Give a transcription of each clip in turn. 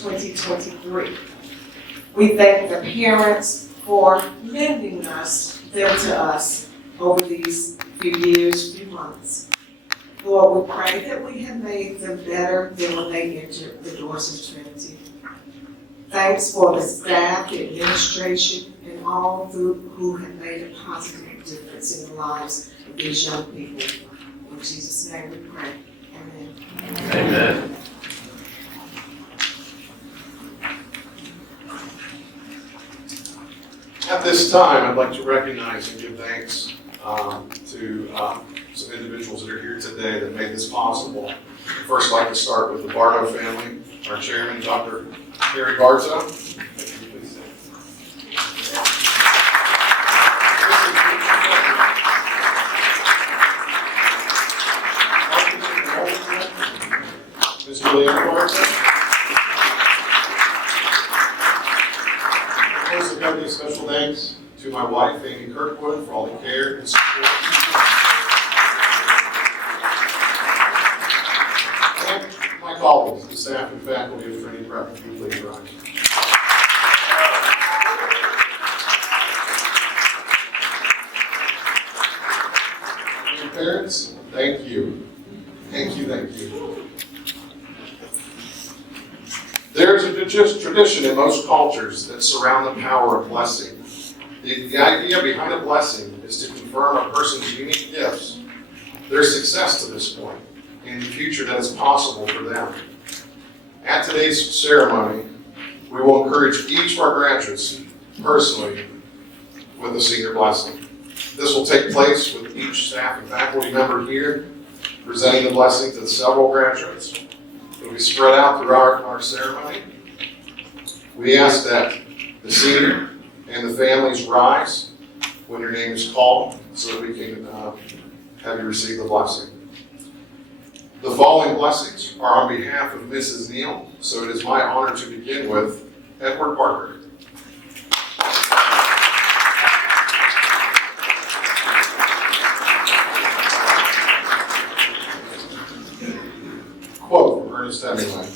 2023. We thank the parents for lending them to us over these few years, few months. Lord, we pray that we have made them better than when they entered the doors of Trinity. Thanks for the staff, the administration, and all who have made a positive difference in the lives of these young people. In Jesus' name we pray. Amen. Amen. At this time, I'd like to recognize and give thanks to some individuals that are here today that made this possible. First, I'd like to start with the Bardo family, our chairman, Dr. Harry Garza. Ms. Julianne Garza. Also, giving special thanks to my wife, Amy Kirkwood, for all the care and support. And my colleagues, the staff and faculty of TrinityPrep, if you please rise. And your parents, thank you. Thank you, thank you. There's a tradition in most cultures that surround the power of blessing. The idea behind a blessing is to confirm a person's unique gifts, their success to this point, and the future that is possible for them. At today's ceremony, we will encourage each of our graduates personally with a senior blessing. This will take place with each staff and faculty member here presenting the blessing to several graduates. It will be spread out throughout our ceremony. We ask that the senior and the families rise when your name is called so that we can have you receive the blessing. The following blessings are on behalf of Mrs. Neal, so it is my honor to begin with Edward Parker. Quote from Ernest Hemingway: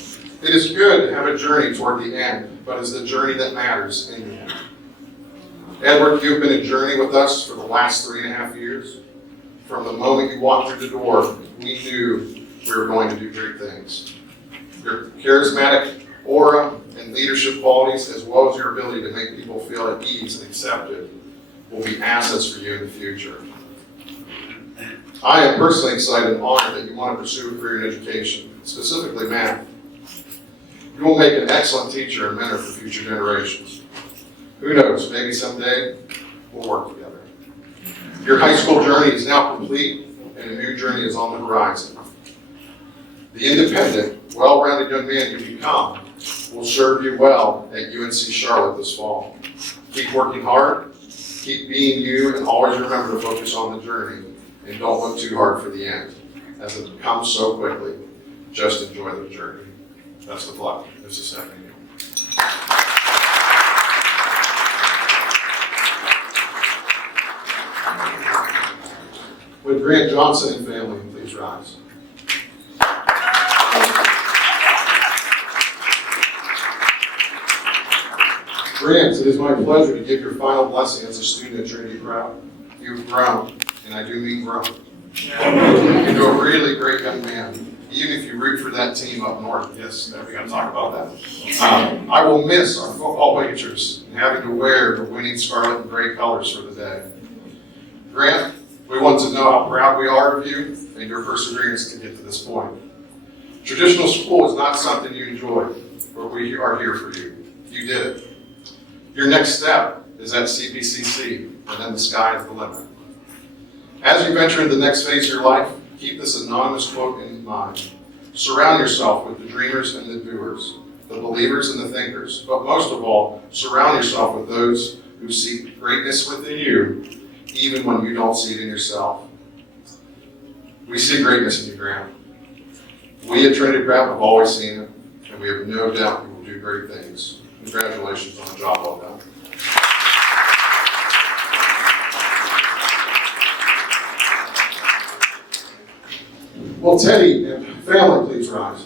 "It is good to have a journey toward the end, but it's the journey that matters in the end." Edward, you've been a journey with us for the last 3.5 years. From the moment you walked through the door, we knew we were going to do great things. Your charismatic aura and leadership qualities, as well as your ability to make people feel at ease and accepted, will be assets for you in the future. I am personally excited and honored that you want to pursue a career in education, specifically math. You will make an excellent teacher and mentor for future generations. Who knows, maybe someday we'll work together. Your high school journey is now complete and a new journey is on the horizon. The independent, well-rounded young man you become will serve you well at UNC Charlotte this fall. Keep working hard, keep being you, and always remember to focus on the journey and don't look too hard for the end, as it comes so quickly. Just enjoy the journey. Best of luck, Mrs. Stephanie. Would Grant Johnson and family please rise? Grant, it is my pleasure to give your final blessing as a student at TrinityPrep. You've grown, and I do mean grown, into a really great young man. Even if you root for that team up north, yes, we're going to talk about that. I will miss our football wagers and having to wear the winning scarlet and gray colors for the day. Grant, we want to know how proud we are of you and your perseverance to get to this point. Traditional school is not something you enjoy, but we are here for you. You did it. Your next step is at CPCC, and then the sky is the limit. As you venture into the next phase of your life, keep this anonymous quote in mind. Surround yourself with the dreamers and the doers, the believers and the thinkers, but most of all, surround yourself with those who see greatness within you, even when you don't see it in yourself. We see greatness in you, Grant. We at TrinityPrep have always seen it, and we have no doubt you will do great things. Congratulations on a job well done. Well, Teddy and family, please rise.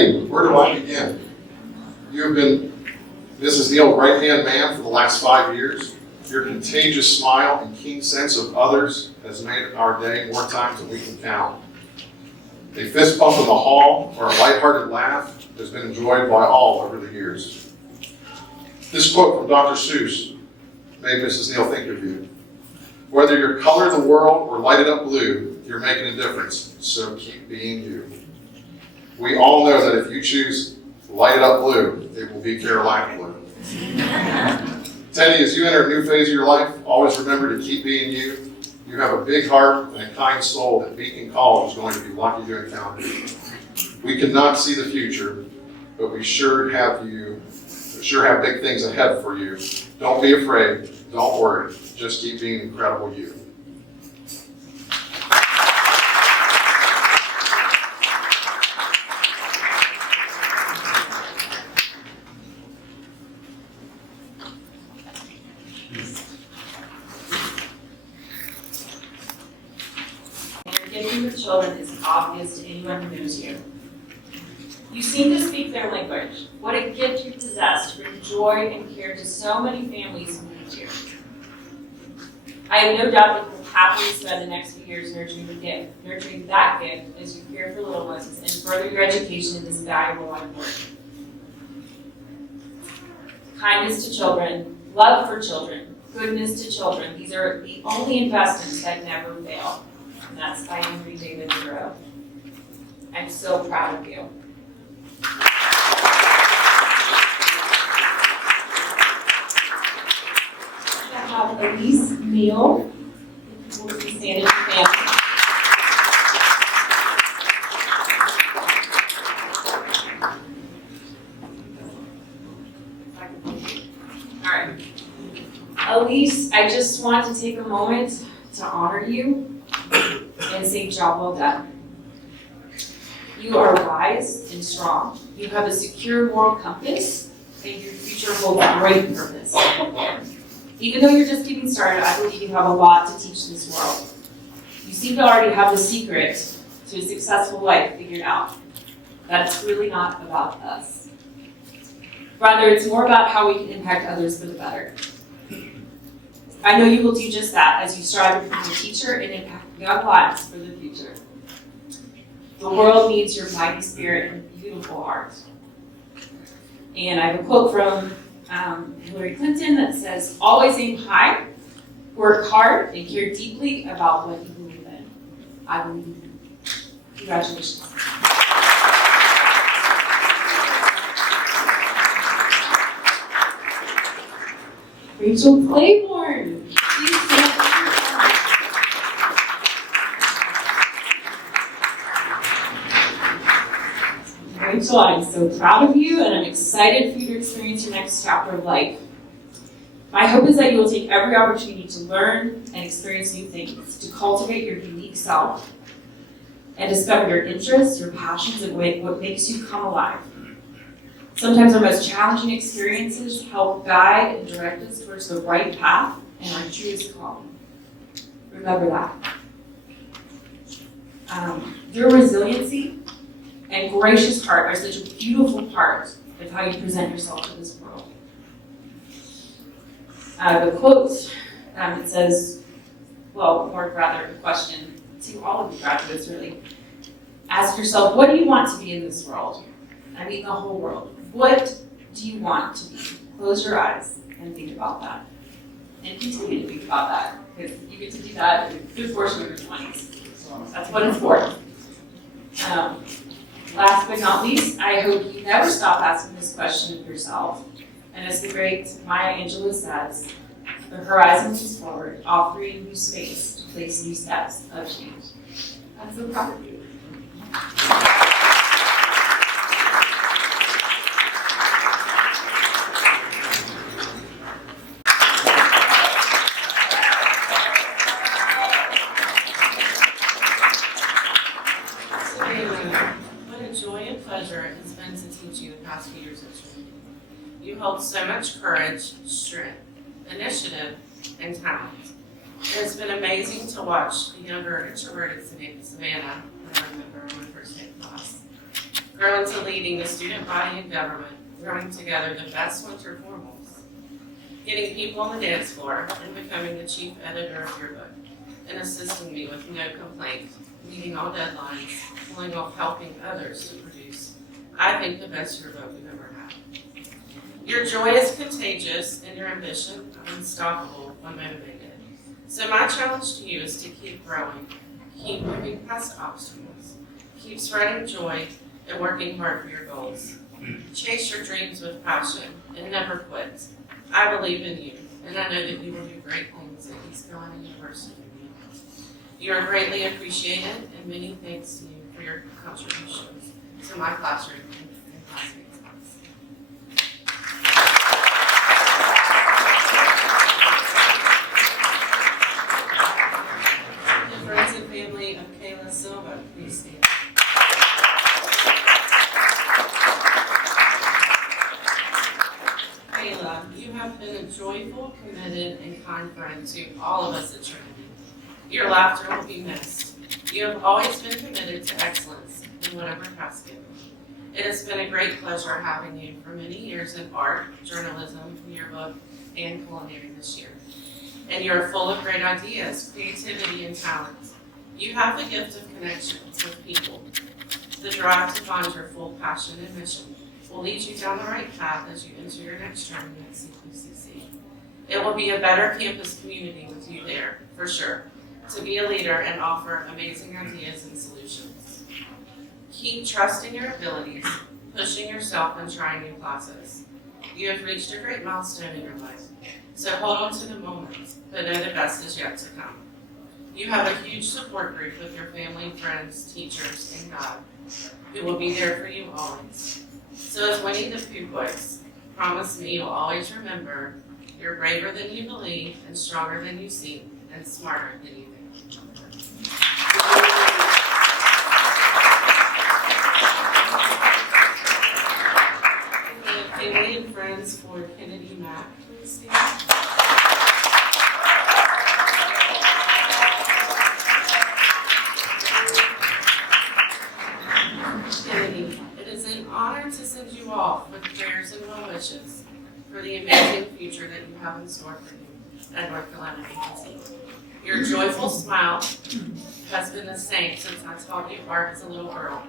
Teddy, where do I begin? You have been Mrs. Neal's right-hand man for the last 5 years. Your contagious smile and keen sense of others has made our day more times than we can count. A fist bump in the hall or a lighthearted laugh has been enjoyed by all over the years. This quote from Dr. Seuss made Mrs. Neal think of you. Whether you're color the world or light it up blue, you're making a difference, so keep being you. We all know that if you choose light it up blue, it will be Carolina blue. Teddy, as you enter a new phase of your life, always remember to keep being you. You have a big heart and a kind soul that Beacon College is going to be lucky to encounter. We cannot see the future, but we sure have big things ahead for you. Don't be afraid. Don't worry. Just keep being incredible you. Giving with children is obvious to anyone who knows you. You seem to speak their language. What a gift you possess to bring joy and care to so many families who need you. I have no doubt that you will happily spend the next few years nurturing that gift as you care for little ones and further your education in this valuable line of work. Kindness to children, love for children, goodness to children, these are the only investments that never fail. And that's by Henry David Thoreau. I'm so proud of you. I have Elise Neal, who will be standing with family. All right. Elise, I just want to take a moment to honor you and say job well done. You are wise and strong. You have a secure moral compass, and your future holds great purpose. Even though you're just getting started, I believe you have a lot to teach this world. You seem to already have the secret to a successful life figured out. That's really not about us. Rather, it's more about how we can impact others for the better. I know you will do just that as you strive to become a teacher and impact young lives for the future. The world needs your mighty spirit and beautiful heart. And I have a quote from Hillary Clinton that says, always aim high, work hard, and care deeply about what you believe in. I believe in you. Congratulations. Rachel Claiborne, please stand up. Rachel, I'm so proud of you, and I'm excited for you to experience your next chapter of life. My hope is that you will take every opportunity to learn and experience new things, to cultivate your unique self, and discover your interests, your passions, and what makes you come alive. Sometimes our most challenging experiences help guide and direct us towards the right path and our truest calling. Remember that. Your resiliency and gracious heart are such a beautiful part of how you present yourself to this world. The quote, it says, well, or rather a question to all of you graduates really. Ask yourself, what do you want to be in this world? I mean the whole world. What do you want to be? Close your eyes and think about that. And continue to think about that, because you get to do that in a good portion of your 20s. So that's what it's for. Last but not least, I hope you never stop asking this question of yourself. And as the great Maya Angelou says, the horizon moves forward, offering you space to place new steps of change. I'm so proud of you. Pleasure it has been to teach you the past few years at Trinity. You hold so much courage, strength, initiative, and talent. It has been amazing to watch the younger introverted Savannah, that I remember when we first came to class, grow into leading the student body and government, throwing together the best winter formals, getting people on the dance floor, and becoming the chief editor of your book, and assisting me with no complaint, meeting all deadlines, pulling off helping others to produce, I think, the best yearbook we've ever had. Your joy is contagious and your ambition unstoppable when motivated. So my challenge to you is to keep growing, keep moving past obstacles, keep spreading joy and working hard for your goals. Chase your dreams with passion and never quit. I believe in you, and I know that you will do great things at East Carolina University. You are greatly appreciated, and many thanks to you for your contributions to my classroom and classmates. The friends and family of Kayla Silva, please stand. Kayla, you have been a joyful, committed, and kind friend to all of us at Trinity. Your laughter will be missed. You have always been committed to excellence in whatever task given. It has been a great pleasure having you for many years in art, journalism, yearbook, and culinary this year. And you are full of great ideas, creativity, and talent. You have the gift of connections with people. The drive to find your full passion and mission will lead you down the right path as you enter your next journey at CQCC. It will be a better campus community with you there, for sure, to be a leader and offer amazing ideas and solutions. Keep trusting your abilities, pushing yourself and trying new classes. You have reached a great milestone in your life, so hold on to the moment, but know the best is yet to come. You have a huge support group with your family, friends, teachers, and God, who will be there for you always. So as Winnie the Pooh voice, promise me you'll always remember you're braver than you believe and stronger than you seem and smarter than you think. The family and friends for Kennedy Mack, please stand. Kennedy, it is an honor to send you off with prayers and well wishes for the amazing future that you have in store for you at North Carolina A&T. Your joyful smile has been the same since I taught you art as a little girl.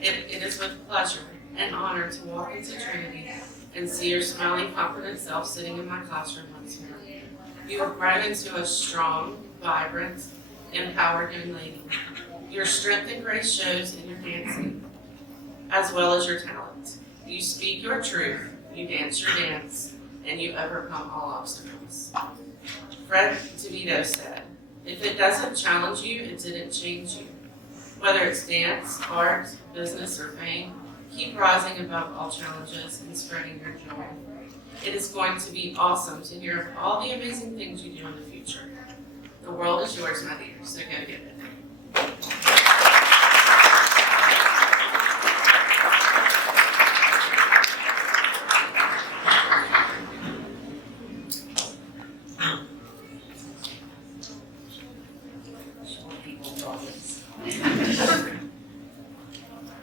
It is with pleasure and honor to walk into Trinity and see your smiling, confident self sitting in my classroom once more. You have grown into a strong, vibrant, empowered young lady. Your strength and grace shows in your dancing, as well as your talent. You speak your truth, you dance your dance, and you overcome all obstacles. Fred DeVito said, if it doesn't challenge you, it didn't change you. Whether it's dance, art, business, or fame, keep rising above all challenges and spreading your joy. It is going to be awesome to hear of all the amazing things you do in the future. The world is yours, my dear, so go get it.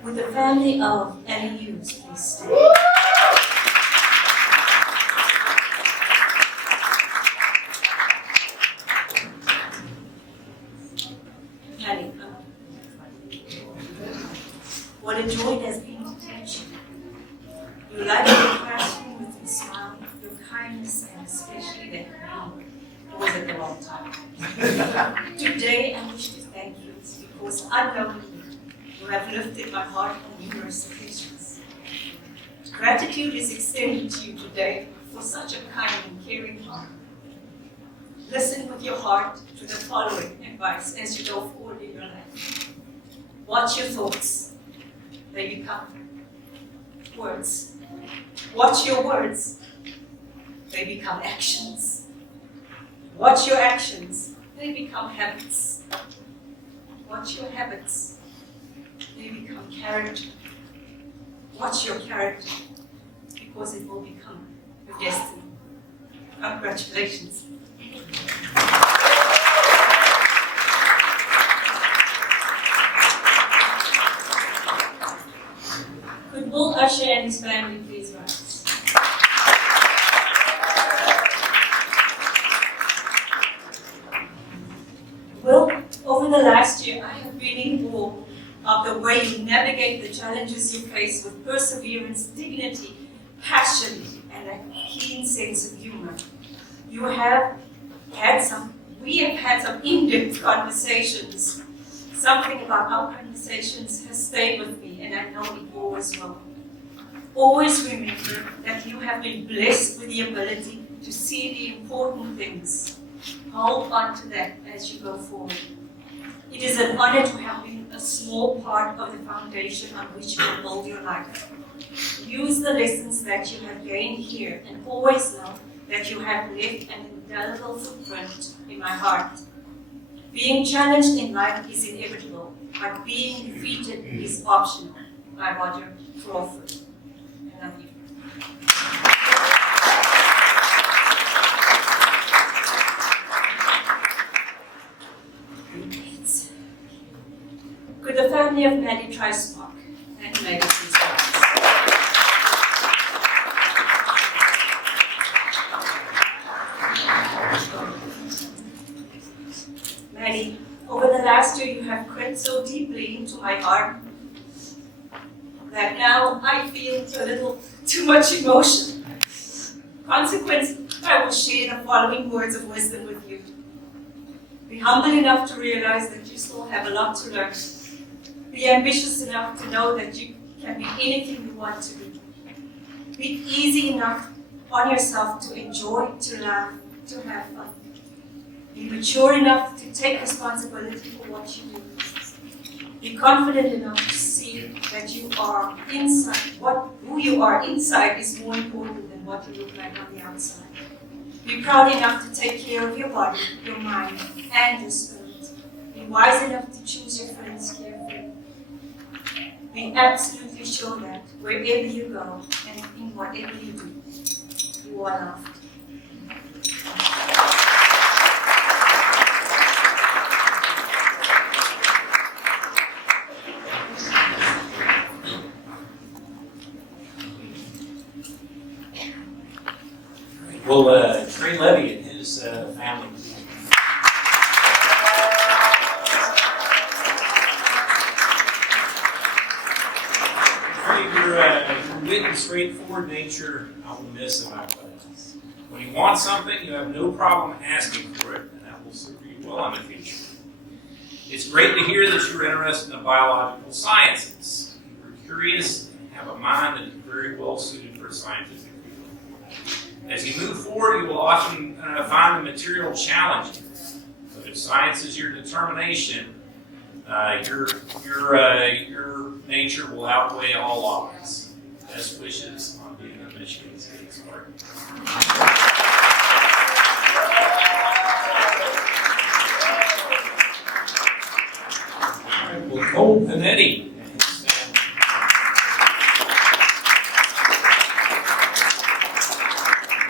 With the family of LEUs, please stand. Patty, what a joy it has been to teach you. You light up the classroom with your smile, your kindness, and especially that you was at the wrong time. Today, I wish to thank you because unknowingly, you have lifted my heart on numerous occasions. Gratitude is extended to you today for such a kind and caring heart. Listen with your heart to the following advice as you go forward in your life. Watch your thoughts, they become words. Watch your words, they become actions. Watch your actions, they become habits. Watch your habits, they become character. Watch your character, because it will become your destiny. Congratulations. usher and his family please rise? Well, over the last year, I have been in awe of the way you navigate the challenges you face with perseverance, dignity, passion, and a keen sense of humor. We have had some in-depth conversations. Something about our conversations has stayed with me, and I know it always will. Always remember that you have been blessed with the ability to see the important things. Hold on to that as you go forward. It is an honor to have been a small part of the foundation on which you will build your life. Use the lessons that you have gained here, and always know that you have left an indelible footprint in my heart. Being challenged in life is inevitable, but being defeated is optional. By Roger Crawford. I love you. Could the family of Maddie try Spock and Maddie please rise? Maddie, over the last year you have crept so deeply into my heart that now I feel a little too much emotion. Consequently, I will share the following words of wisdom with you. Be humble enough to realize that you still have a lot to learn. Be ambitious enough to know that you can be anything you want to be. Be easy enough on yourself to enjoy, to laugh, to have fun. Be mature enough to take responsibility for what you do. Be confident enough to see that you are inside. Who you are inside is more important than what you look like on the outside. Be proud enough to take care of your body, your mind, and your spirit. Be wise enough to choose your friends carefully. Be absolutely sure that wherever you go and in whatever you do, you are loved. Will Trey Levy and his family. Trey, your wit and straightforward nature, I will miss in my class. When you want something, you have no problem asking for it, and that will serve you well in the future. It's great to hear that you're interested in the biological sciences. You're curious and have a mind that is very well suited for a scientific field. As you move forward, you will often find the material challenging. But if science is your determination, your nature will outweigh all odds. Best wishes on being a Michigan State Spartan. All right, well, Cole Panetti.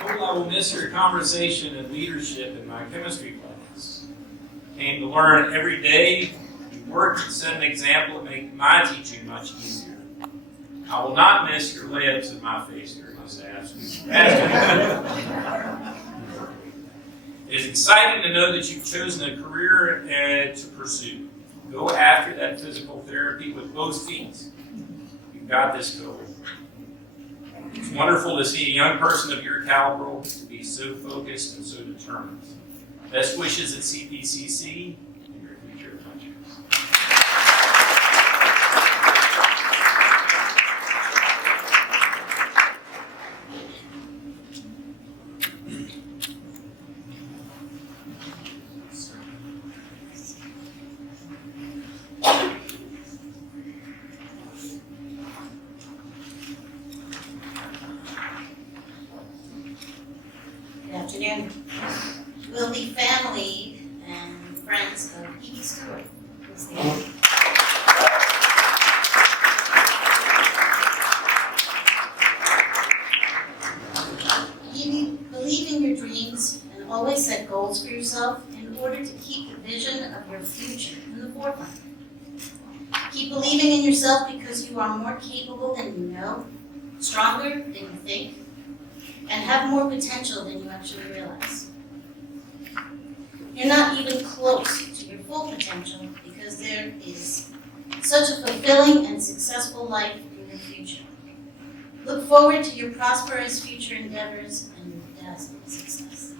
I will miss your conversation and leadership in my chemistry class. Came to learn every day. You worked and set an example that made my teaching much easier. I will not miss your layups in my face during this It is exciting to know that you've chosen a career to pursue. Go after that physical therapy with both feet. You've got this covered. It's wonderful to see a young person of your caliber to be so focused and so determined. Best wishes at CPCC and your future adventures. Good afternoon. Will the family and friends of Evie Stewart please stand? Evie, believe in your dreams and always set goals for yourself in order to keep the vision of your future in the forefront. Keep believing in yourself because you are more capable than you know, stronger than you think, and have more potential than you actually realize. You're not even close to your full potential because there is such a fulfilling and successful life in your future. Look forward to your prosperous future endeavors and your dazzling success.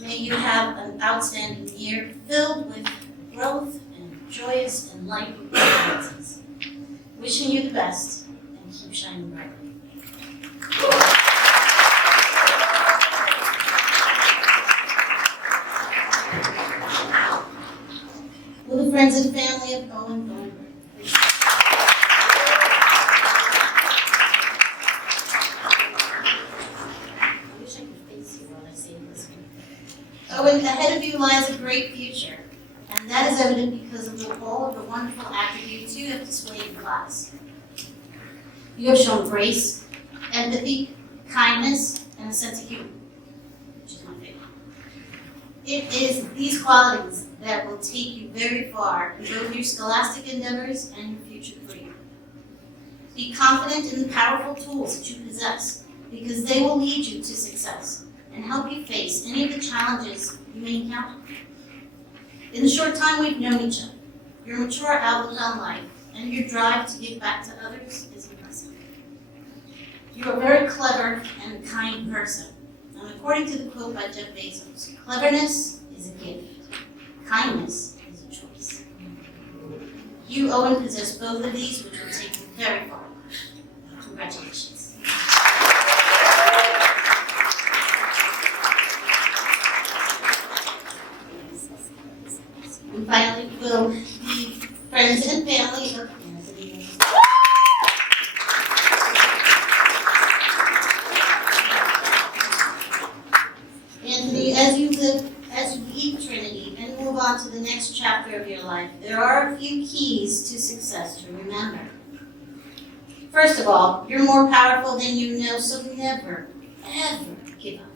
May you have an outstanding year filled with growth and joyous and enlightening experiences. Wishing you the best and keep shining brightly. Will the friends and family of Owen Thornburg please? I wish I could face you while I say this. Owen, ahead of you lies a great future, and that is evident because of all of the wonderful attributes you have displayed in class. You have shown grace, empathy, kindness, and a sense of humor, which is my favorite. It is these qualities that will take you very far in both your scholastic endeavors and your future career. Be confident in the powerful tools that you possess, because they will lead you to success and help you face any of the challenges you may encounter. In the short time we've known each other, your mature outlook on life and your drive to give back to others is impressive. You are a very clever and kind person, and according to the quote by Jeff Bezos, cleverness is a gift. Kindness is a choice. You, Owen, possess both of these, which will take you very far. Congratulations. And finally, will the friends and family of Anthony. Anthony, as you leave Trinity and move on to the next chapter of your life, there are a few keys to success to remember. First of all, you're more powerful than you know, so never, ever give up.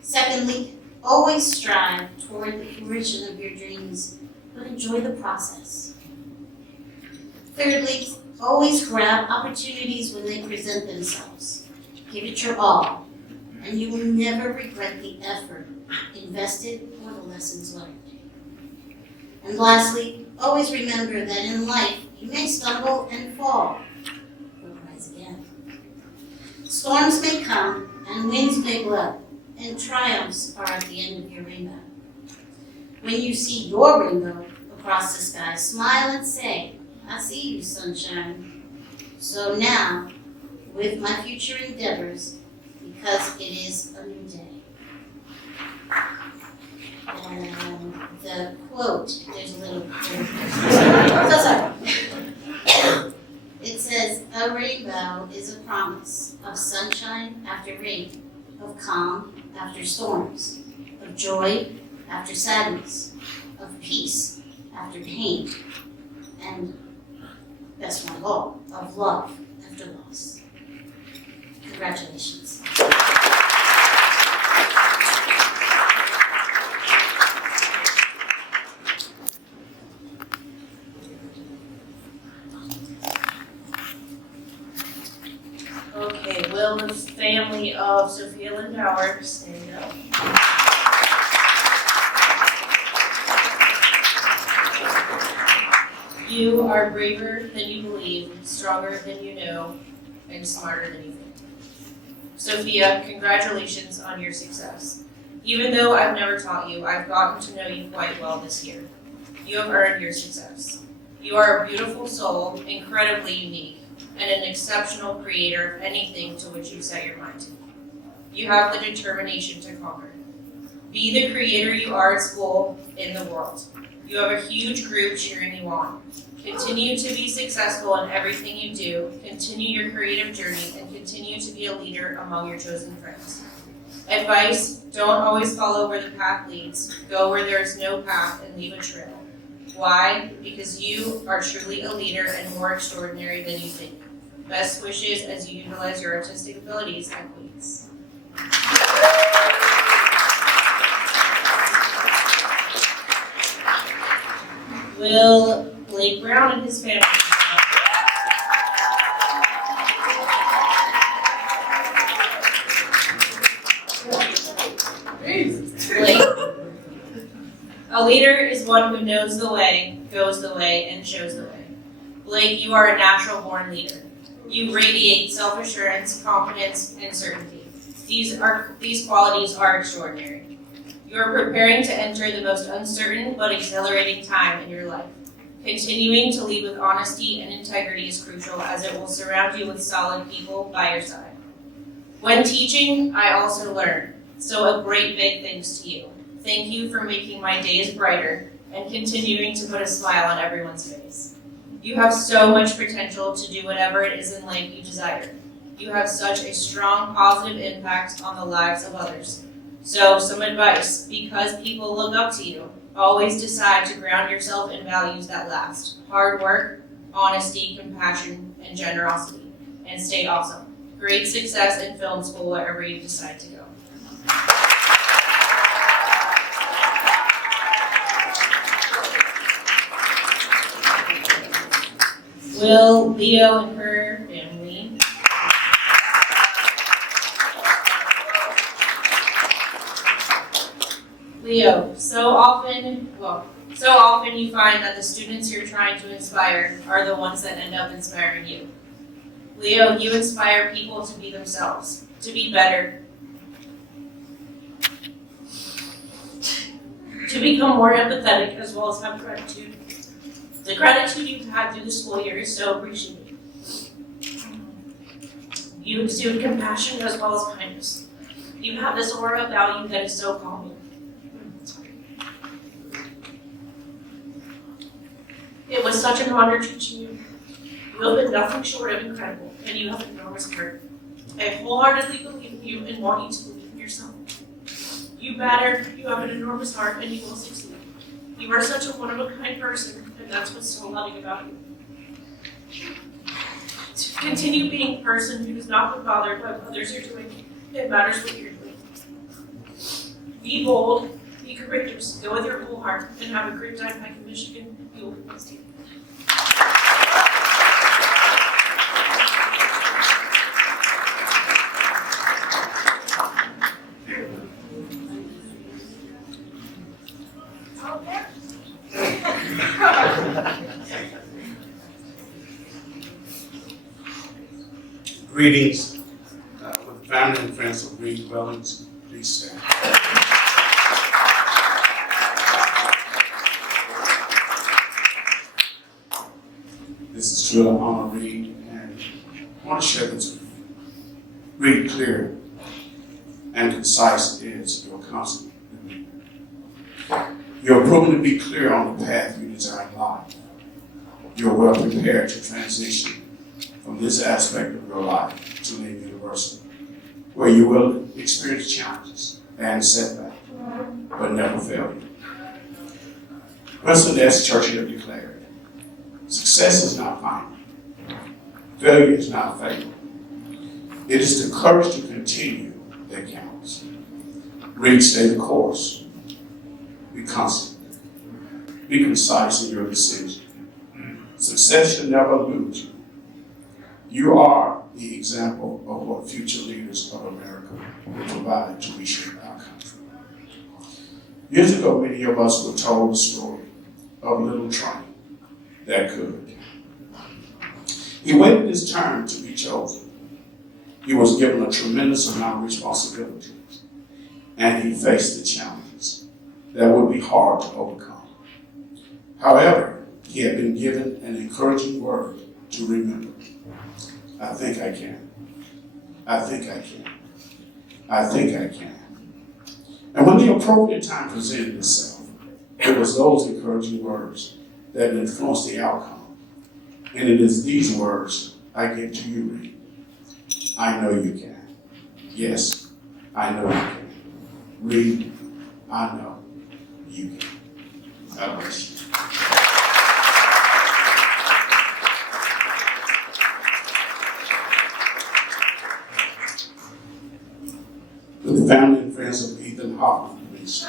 Secondly, always strive toward the fruition of your dreams, but enjoy the process. Thirdly, always grab opportunities when they present themselves. Give it your all, and you will never regret the effort invested or the lessons learned. And lastly, always remember that in life you may stumble and fall, but rise again. Storms may come and winds may blow, and triumphs are at the end of your rainbow. When you see your rainbow across the sky, smile and say, "I see you, sunshine." So now, with my future endeavors, because it is a new day. And the quote, there's a little so sorry. It says, "A rainbow is a promise of sunshine after rain, of calm after storms, of joy after sadness, of peace after pain, and best one of all, of love after loss." Congratulations. Okay, will the family of Sophia Lindauer stand up? You are braver than you believe, stronger than you know, and smarter than you think. Sophia, congratulations on your success. Even though I've never taught you, I've gotten to know you quite well this year. You have earned your success. You are a beautiful soul, incredibly unique, and an exceptional creator of anything to which you set your mind to. You have the determination to conquer. Be the creator you are at school, in the world. You have a huge group cheering you on. Continue to be successful in everything you do, continue your creative journey, and continue to be a leader among your chosen friends. Advice: don't always follow where the path leads. Go where there is no path and leave a trail. Why? Because you are truly a leader and more extraordinary than you think. Best wishes as you utilize your artistic abilities at Queens. Will Blake Brown and his family. A leader is one who knows the way, goes the way, and shows the way. Blake, you are a natural-born leader. You radiate self-assurance, confidence, and certainty. These qualities are extraordinary. You are preparing to enter the most uncertain but exhilarating time in your life. Continuing to lead with honesty and integrity is crucial, as it will surround you with solid people by your side. When teaching, I also learn. So a great big thanks to you. Thank you for making my days brighter and continuing to put a smile on everyone's face. You have so much potential to do whatever it is in life you desire. You have such a strong positive impact on the lives of others. So some advice, because people look up to you, always decide to ground yourself in values that last. Hard work, honesty, compassion, and generosity. And stay awesome. Great success in film school wherever you decide to go. Will, Leo, and her family. Leo, so often you find that the students you're trying to inspire are the ones that end up inspiring you. Leo, you inspire people to be themselves, to be better, to become more empathetic, as well as have gratitude. The gratitude you've had through the school year is so appreciated. You exude compassion as well as kindness. You have this aura about you that is so calming. It was such an honor teaching you. You have been nothing short of incredible, and you have enormous heart. I wholeheartedly believe in you and want you to believe in yourself. You matter, you have an enormous heart, and you will succeed. You are such a one-of-a-kind person, and that's what's so loving about you. To continue being a person who does not get bothered by what others are doing, it matters what you're doing. Be bold, be courageous, go with your whole heart, and have a great time back in Michigan. You will be missed. Greetings with the family and friends of Reed Wellings. Please stand. This is truly an honor to read, and I want to share this with you. Read clear and concise is your constant. You're proven to be clear on the path you desire in life. You're well prepared to transition from this aspect of your life to Lincoln University, where you will experience challenges and setbacks, but never failure. President S. Churchill declared, success is not final. Failure is not fatal. It is the courage to continue that counts. Read, stay the course. Be constant. Be concise in your decision. Success should never elude you. You are the example of what future leaders of America will provide to reshape our country. Years ago, many of us were told the story of little Trini that could. He waited his turn to be chosen. He was given a tremendous amount of responsibilities, and he faced the challenges that would be hard to overcome. However, he had been given an encouraging word to remember. I think I can. I think I can. I think I can. And when the appropriate time presented itself, it was those encouraging words that influenced the outcome. And it is these words I give to you, Reed. I know you can. Yes, I know you can. Reed, I know you can. God bless you. With the family and friends of Ethan Hoffman, please.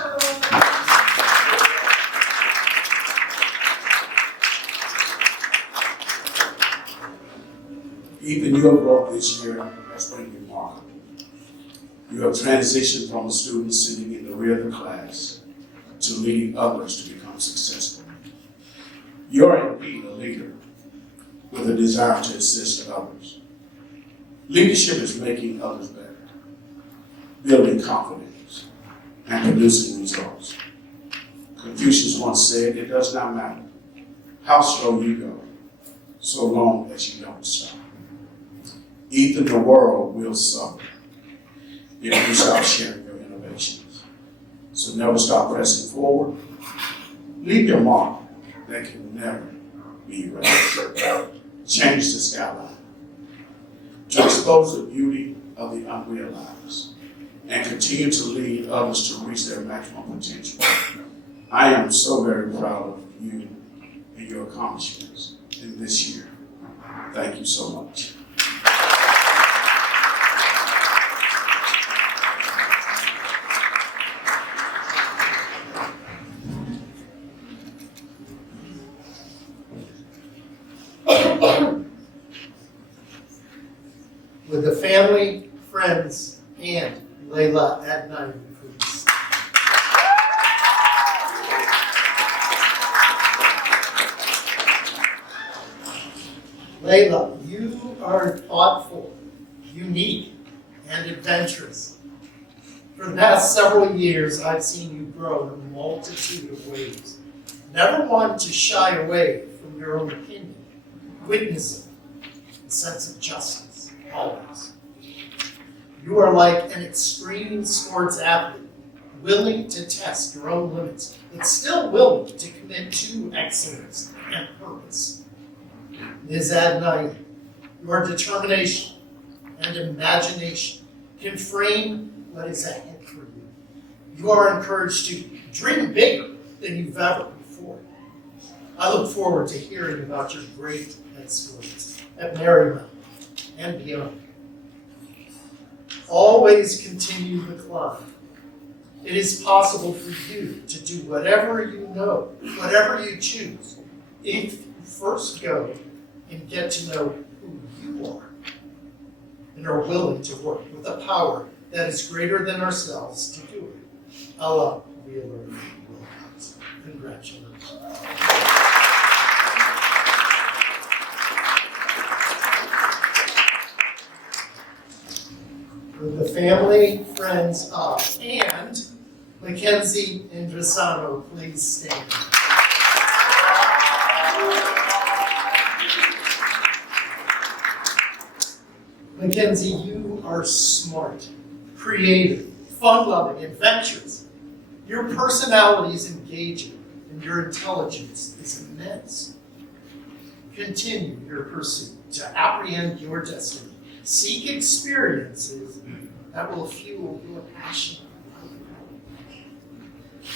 Ethan, your growth this year has been remarkable. You have transitioned from a student sitting in the rear of the class to lead others to become successful. You're indeed a leader with a desire to assist others. Leadership is making others better, building confidence, and producing results. Confucius once said, "It does not matter how slow you go, so long as you don't stop." Even the world will suffer if you stop sharing your innovations. So never stop pressing forward. Leave your mark that can never be erased. Change the skyline to expose the beauty of the unrealized and continue to lead others to reach their maximum potential. I am so very proud of you and your accomplishments in this year. Thank you so much. With the family, friends, and Layla at 9, please. Layla, you are thoughtful, unique, and adventurous. For the past several years, I've seen you grow in a multitude of ways. Never one to shy away from your own opinion, witnessing a sense of justice, always. You are like an extreme sports athlete, willing to test your own limits, but still willing to commit to excellence and purpose. Ms. Adnai, your determination and imagination can frame what is ahead for you. You are encouraged to dream bigger than you've ever before. I look forward to hearing about your great exploits at Marymount and beyond. Always continue the climb. It is possible for you to do whatever you know, whatever you choose, if you first go and get to know who you are and are willing to work with a power that is greater than ourselves to do it. Allah Wheeler Wilcox. Congratulations. With the family, friends of, and Mackenzie Indrisano, please stand. Mackenzie, you are smart, creative, fun-loving, adventurous. Your personality is engaging, and your intelligence is immense. Continue your pursuit to apprehend your destiny. Seek experiences that will fuel your passion.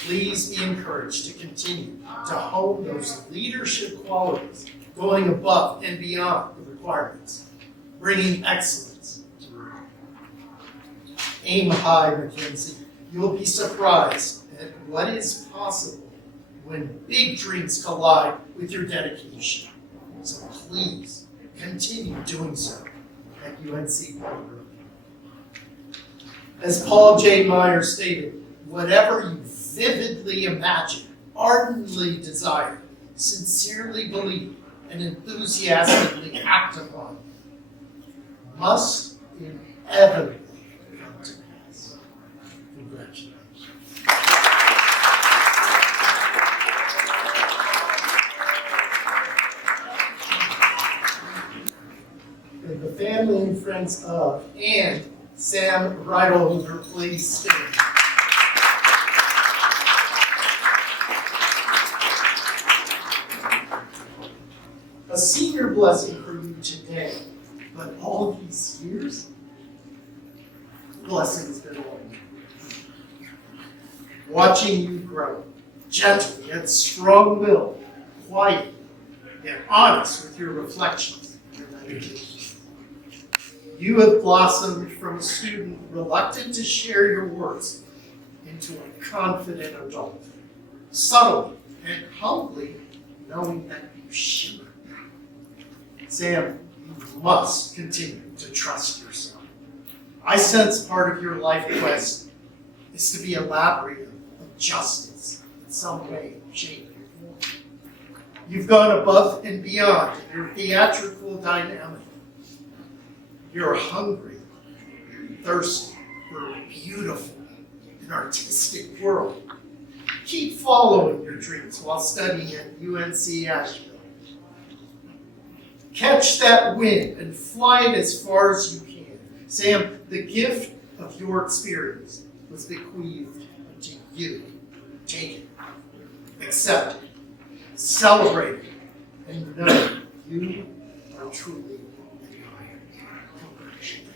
Please be encouraged to continue to hone those leadership qualities, going above and beyond the requirements, bringing excellence to the world. Aim high, Mackenzie. You will be surprised at what is possible when big dreams collide with your dedication. So please continue doing so at UNC Program. As Paul J. Meyer stated, whatever you vividly imagine, ardently desire, sincerely believe, and enthusiastically act upon must inevitably come to pass. Congratulations. With the family and friends of, and Sam Reitelholder, please stand. A senior blessing for you today, but all these years, the blessing has been long. Watching you grow, gentle yet strong-willed, quiet and honest with your reflections and meditations. You have blossomed from a student reluctant to share your words into a confident adult, subtly and humbly knowing that you should. Sam, you must continue to trust yourself. I sense part of your life quest is to be a labyrinth of justice some way, shape, or form. You've gone above and beyond in your theatrical dynamic. You're hungry, thirsty for a beautiful and artistic world. Keep following your dreams while studying at UNC Asheville. Catch that wind and fly it as far as you can. Sam, the gift of your experience was bequeathed unto you. Take it, accept it, celebrate it, and know you are truly admired. Congratulations.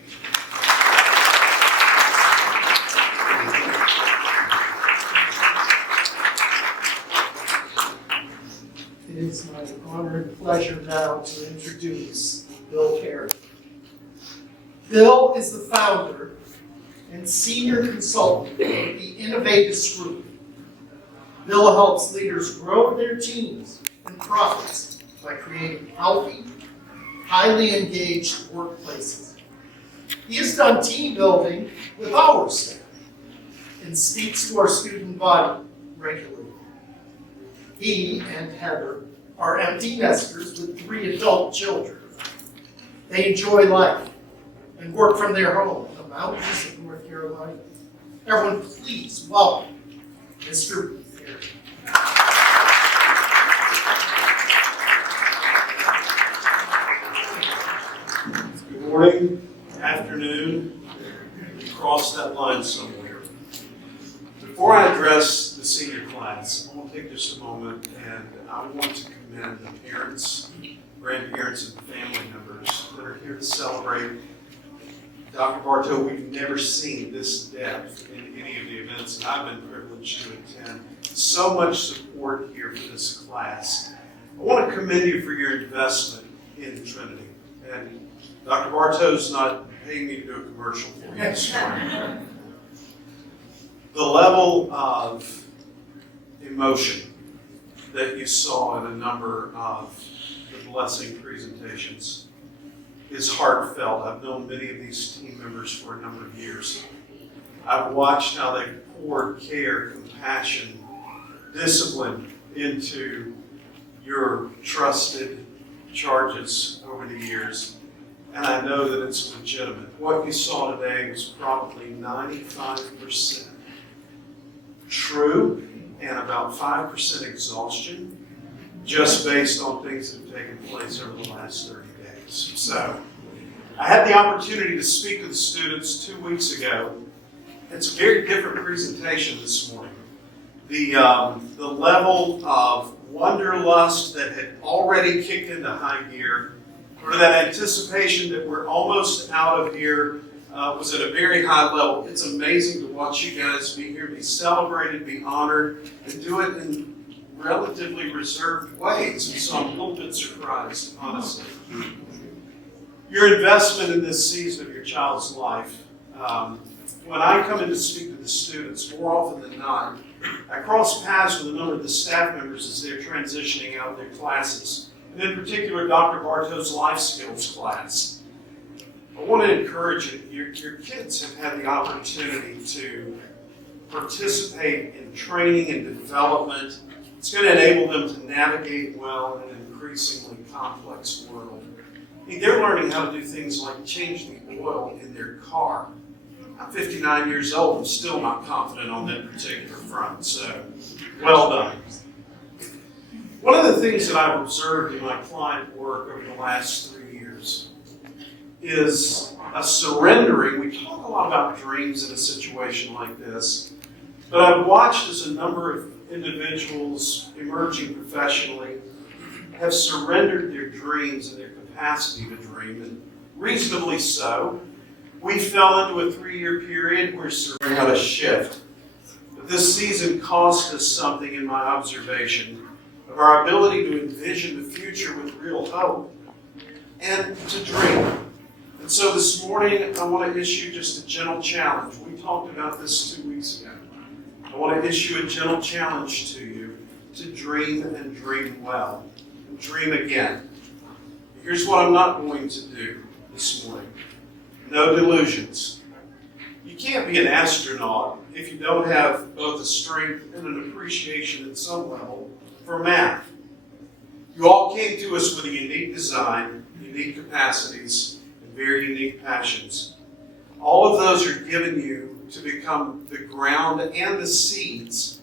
It is my honor and pleasure now to introduce Bill Carey. Bill is the founder and senior consultant of the Innovatus Group. Bill helps leaders grow their teams and profits by creating healthy, highly engaged workplaces. He has done team building with our staff and speaks to our student body regularly. He and Heather are empty nesters with 3 adult children. They enjoy life and work from their home in the mountains of North Carolina. Everyone, please welcome Mr. Carey. Good morning, afternoon, cross that line somewhere. Before I address the senior class, I want to take just a moment and I want to commend the parents, grandparents, and family members that are here to celebrate. Dr. Bartow, we've never seen this depth in any of the events that I've been privileged to attend. So much support here for this class. I want to commend you for your investment in Trinity. And Dr. Bartow's not paying me to do a commercial for you this morning. The level of emotion that you saw in a number of the blessing presentations is heartfelt. I've known many of these team members for a number of years. I've watched how they poured care, compassion, discipline into your trusted charges over the years, and I know that it's legitimate. What you saw today was probably 95% true and about 5% exhaustion, just based on things that have taken place over the last 30 days. So, I had the opportunity to speak to the students 2 weeks ago. It's a very different presentation this morning. The level of wanderlust that had already kicked into high gear, or that anticipation that we're almost out of here, was at a very high level. It's amazing to watch you guys be here, be celebrated, be honored, and do it in relatively reserved ways. And so I'm a little bit surprised, honestly. Your investment in this season of your child's life, when I come in to speak to the students, more often than not, I cross paths with a number of the staff members as they're transitioning out of their classes, and in particular, Dr. Bartow's life skills class. I want to encourage you, your kids have had the opportunity to participate in training and development. It's going to enable them to navigate well in an increasingly complex world. I mean, they're learning how to do things like change the oil in their car. I'm 59 years old and still not confident on that particular front, so well done. One of the things that I've observed in my client work over the last 3 years is a surrendering. We talk a lot about dreams in a situation like this, but I've watched as a number of individuals emerging professionally have surrendered their dreams and their capacity to dream, and reasonably so. We fell into a 3-year period where surrendering had a shift. But this season cost us something in my observation of our ability to envision the future with real hope and to dream. And so this morning, I want to issue just a gentle challenge. We talked about this 2 weeks ago. I want to issue a gentle challenge to you to dream and dream well. And dream again. Here's what I'm not going to do this morning. No delusions. You can't be an astronaut if you don't have both a strength and an appreciation at some level for math. You all came to us with a unique design, unique capacities, and very unique passions. All of those are given you to become the ground and the seeds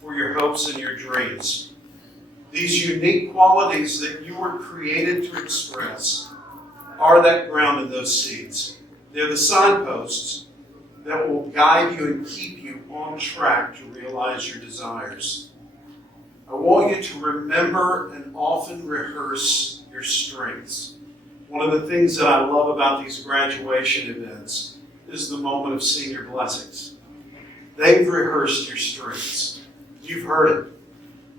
for your hopes and your dreams. These unique qualities that you were created to express are that ground and those seeds. They're the signposts that will guide you and keep you on track to realize your desires. I want you to remember and often rehearse your strengths. One of the things that I love about these graduation events is the moment of senior blessings. They've rehearsed your strengths. You've heard it.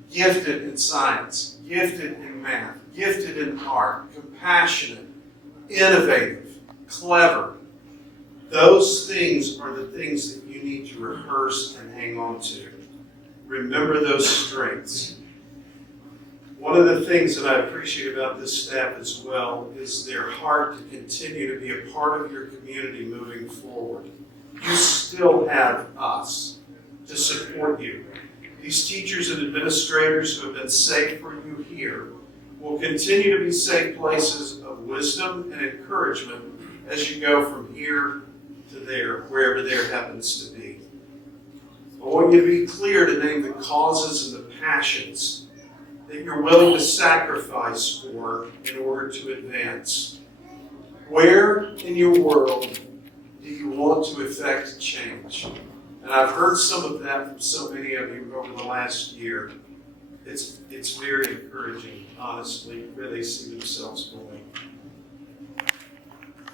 Gifted in science, gifted in math, gifted in art, compassionate, innovative, clever. Those things are the things that you need to rehearse and hang on to. Remember those strengths. One of the things that I appreciate about this staff as well is their heart to continue to be a part of your community moving forward. You still have us to support you. These teachers and administrators who have been safe for you here will continue to be safe places of wisdom and encouragement as you go from here to there, wherever there happens to be. I want you to be clear to name the causes and the passions that you're willing to sacrifice for in order to advance. Where in your world do you want to effect change? And I've heard some of that from so many of you over the last year. It's very encouraging, honestly, where they see themselves going.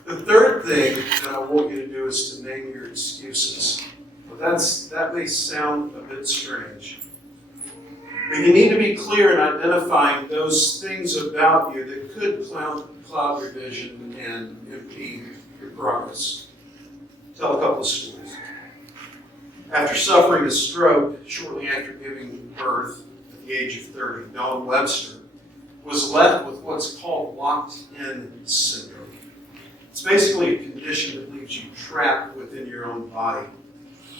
The third thing that I want you to do is to name your excuses. But that may sound a bit strange. But you need to be clear in identifying those things about you that could cloud your vision and impede your progress. Tell a couple of stories. After suffering a stroke shortly after giving birth at the age of 30, Dawn Webster was left with what's called locked-in syndrome. It's basically a condition that leaves you trapped within your own body.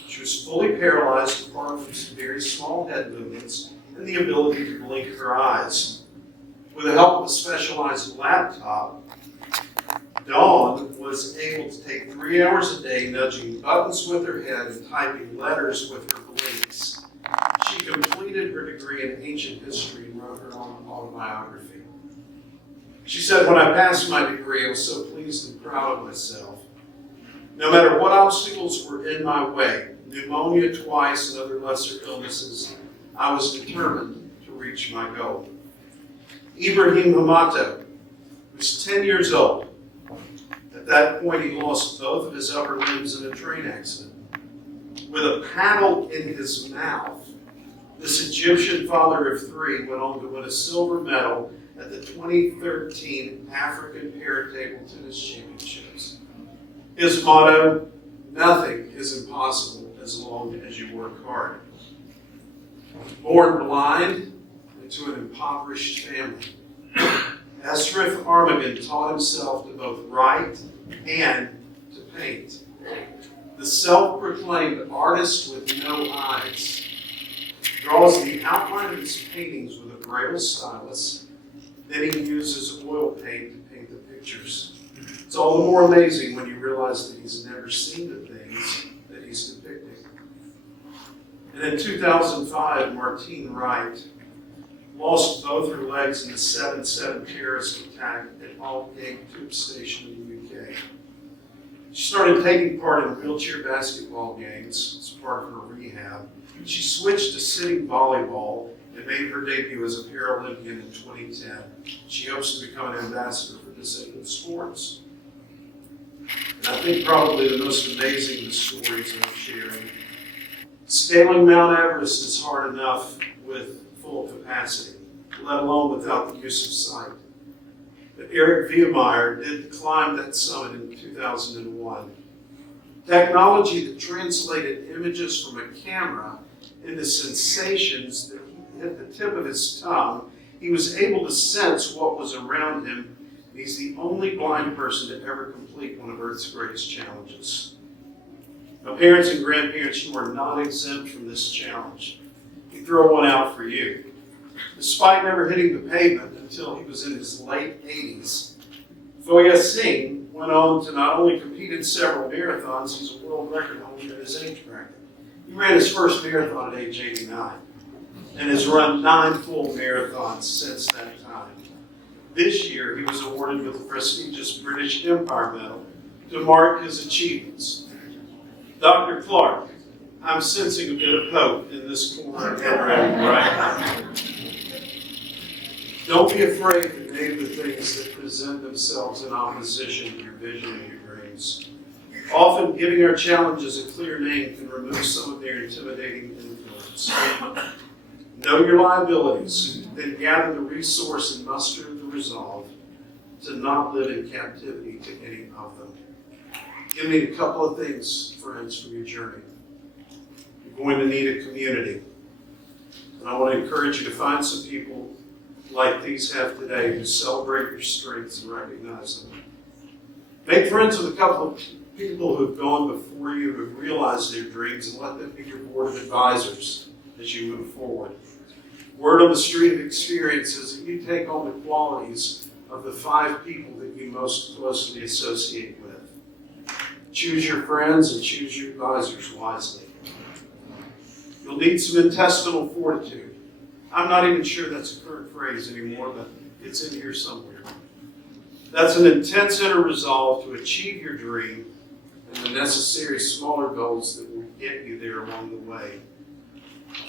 She was fully paralyzed apart from some very small head movements and the ability to blink her eyes. With the help of a specialized laptop, Dawn was able to take 3 hours a day nudging buttons with her head and typing letters with her blinks. She completed her degree in ancient history and wrote her own autobiography. She said, "When I passed my degree, I was so pleased and proud of myself. No matter what obstacles were in my way, pneumonia twice and other lesser illnesses, I was determined to reach my goal." Ibrahim Hamato was 10 years old. At that point, he lost both of his upper limbs in a train accident. With a paddle in his mouth, this Egyptian father of 3 went on to win a silver medal at the 2013 African Paratable Tennis Championships. His motto, "Nothing is impossible as long as you work hard." Born blind into an impoverished family, Ashraf Armagan taught himself to both write and to paint. The self-proclaimed artist with no eyes draws the outline of his paintings with a Braille stylus. Then he uses oil paint to paint the pictures. It's all the more amazing when you realize that he's never seen the things that he's depicting. And in 2005, Martine Wright lost both her legs in the 7/7 terrorist attack at Aldgate Tube Station in the UK. She started taking part in wheelchair basketball games as part of her rehab. She switched to sitting volleyball and made her debut as a Paralympian in 2010. She hopes to become an ambassador for disabled sports. And I think probably the most amazing of the stories I'm sharing. Scaling Mount Everest is hard enough with full capacity, let alone without the use of sight. But Eric Viemeyer did climb that summit in 2001. Technology that translated images from a camera into sensations that hit the tip of his tongue, he was able to sense what was around him. He's the only blind person to ever complete one of Earth's greatest challenges. Now, parents and grandparents, you are not exempt from this challenge. We throw one out for you. Despite never hitting the pavement until he was in his late 80s, Foya Singh went on to not only compete in several marathons, he's a world record holder at his age bracket. He ran his first marathon at age 89 and has run 9 full marathons since that time. This year, he was awarded with the prestigious British Empire Medal to mark his achievements. Dr. Clark, I'm sensing a bit of hope in this corner of the room right now. Don't be afraid to name the things that present themselves in opposition to your vision and your dreams. Often, giving our challenges a clear name can remove some of their intimidating influence. Know your liabilities, then gather the resource and muster the resolve to not live in captivity to any of them. Give me a couple of things, friends, from your journey. You're going to need a community. And I want to encourage you to find some people like these have today who celebrate your strengths and recognize them. Make friends with a couple of people who've gone before you, who've realized their dreams, and let them be your board of advisors as you move forward. Word on the street of experience is that you take on the qualities of the 5 people that you most closely associate with. Choose your friends and choose your advisors wisely. You'll need some intestinal fortitude. I'm not even sure that's a current phrase anymore, but it's in here somewhere. That's an intense inner resolve to achieve your dream and the necessary smaller goals that will get you there along the way.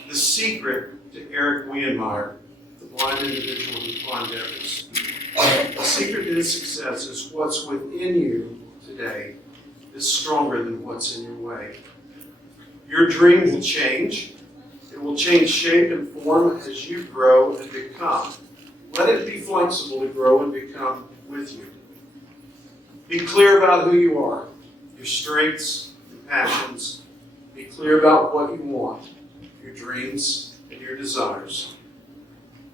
The secret to Eric Wehenmeyer, the blind individual who climbed Everest, the secret to his success is what's within you today is stronger than what's in your way. Your dream will change. It will change shape and form as you grow and become. Let it be flexible to grow and become with you. Be clear about who you are, your strengths and passions. Be clear about what you want, your dreams and your desires.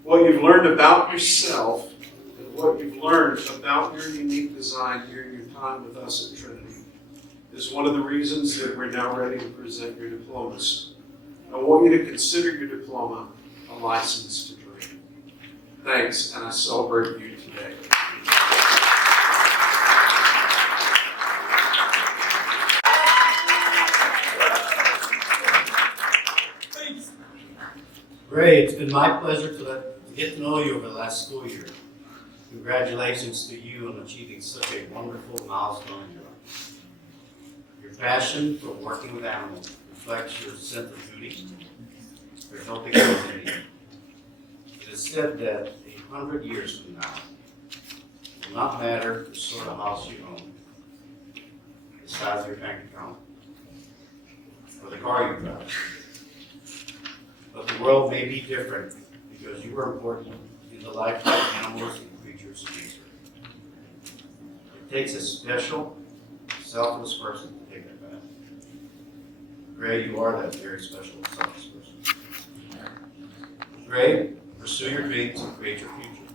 What you've learned about yourself and what you've learned about your unique design during your time with us at Trinity is one of the reasons that we're now ready to present your diplomas. I want you to consider your diploma a license to dream. Thanks, and I celebrate you today. Great, it's been my pleasure to get to know you over the last school year. Congratulations to you on achieving such a wonderful milestone in your life. Your passion for working with animals reflects your sense of duty for helping those in need. It is said that 100 years from now, it will not matter the sort of house you own, the size of your bank account, or the car you drive. But the world may be different because you are important in the life of animals and creatures of nature. It takes a special, selfless person to take that path. Gray, you are that very special, selfless person. Gray, pursue your dreams and create your future.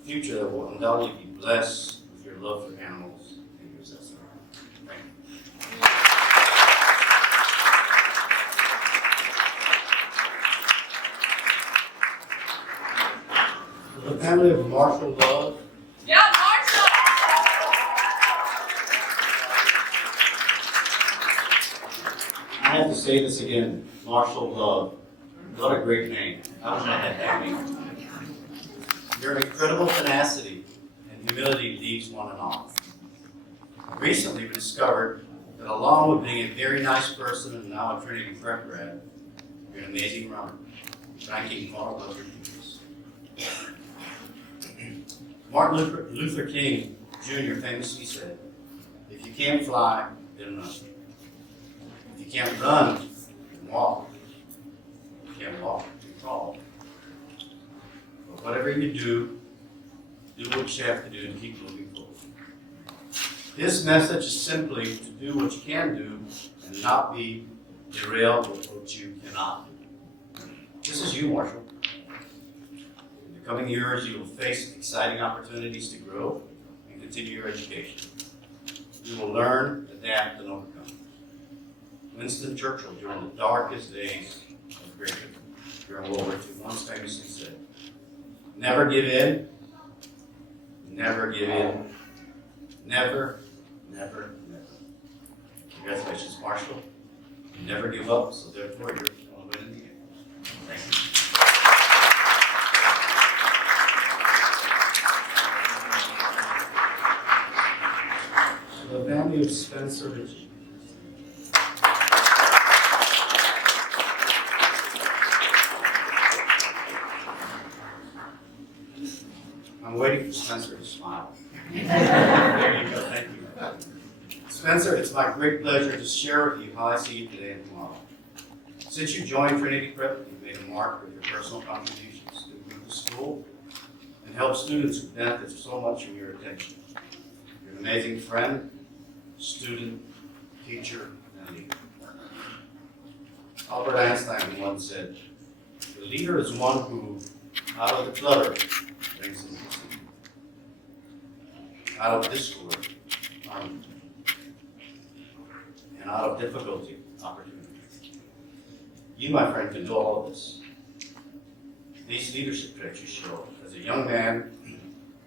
A future that will undoubtedly be blessed with your love for animals and your zest. Thank you. The family of Marshall Love. Yeah, Marshall! I have to say this again, Marshall Love. What a great name. I don't know what that means. Your incredible tenacity and humility leads one and all. Recently, we discovered that along with being a very nice person and now a TrinityPrep grad, you're an amazing runner, ranking far above your peers. Martin Luther King Jr. famously said, "If you can't fly, then run. If you can't run, then walk. If you can't walk, then crawl. But whatever you do what you have to do to keep moving forward." His message is simply to do what you can do and not be derailed with what you cannot do. This is you, Marshall. In the coming years, you will face exciting opportunities to grow and continue your education. You will learn, adapt, and overcome. Winston Churchill, during the darkest days of Great Britain during World War II, once famously said, "Never give in, never give in, never, never, never." Congratulations, Marshall. You never give up, so therefore you're going to win in the end. Thank you. The family of Spencer Ritchie. I'm waiting for Spencer to smile. There you go, thank you. Spencer, it's my great pleasure to share with you how I see you today and tomorrow. Since you joined TrinityPrep, you've made a mark with your personal contributions to improve the school and help students who benefit so much from your attention. You're an amazing friend, student, teacher, and leader. Albert Einstein once said, "The leader is one who, out of the clutter, brings simplicity. Out of discord, harmony. And out of difficulty, opportunity." You, my friend, can do all of this. These leadership traits you show as a young man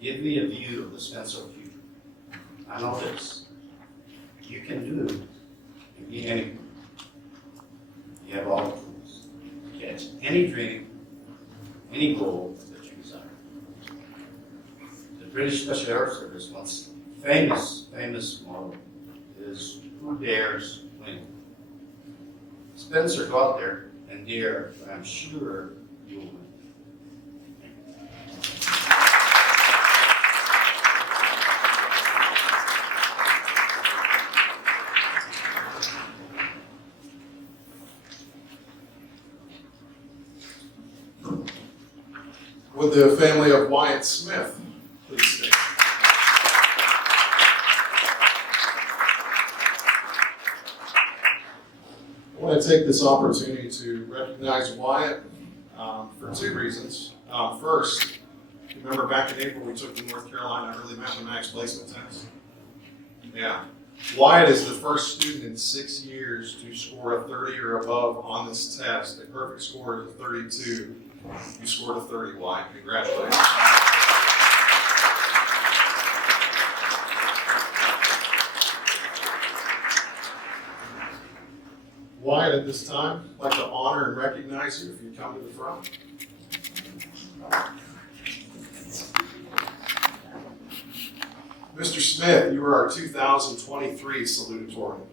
give me a view of the Spencer future. I know this. You can do and be anything. You have all the tools to catch any dream, any goal that you desire. The British Special Air Service once famous motto is, "Who dares win?" Spencer, go out there and dare, but I'm sure you'll win. Would the family of Wyatt Smith please stand? I want to take this opportunity to recognize Wyatt for two reasons. First, remember back in April we took the North Carolina Early Mathematics Placement Test? Yeah. Wyatt is the first student in 6 years to score a 30 or above on this test. A perfect score is a 32. You scored a 30, Wyatt. Congratulations. Wyatt, at this time, I'd like to honor and recognize you if you come to the front. Mr. Smith, you are our 2023 salutatorian.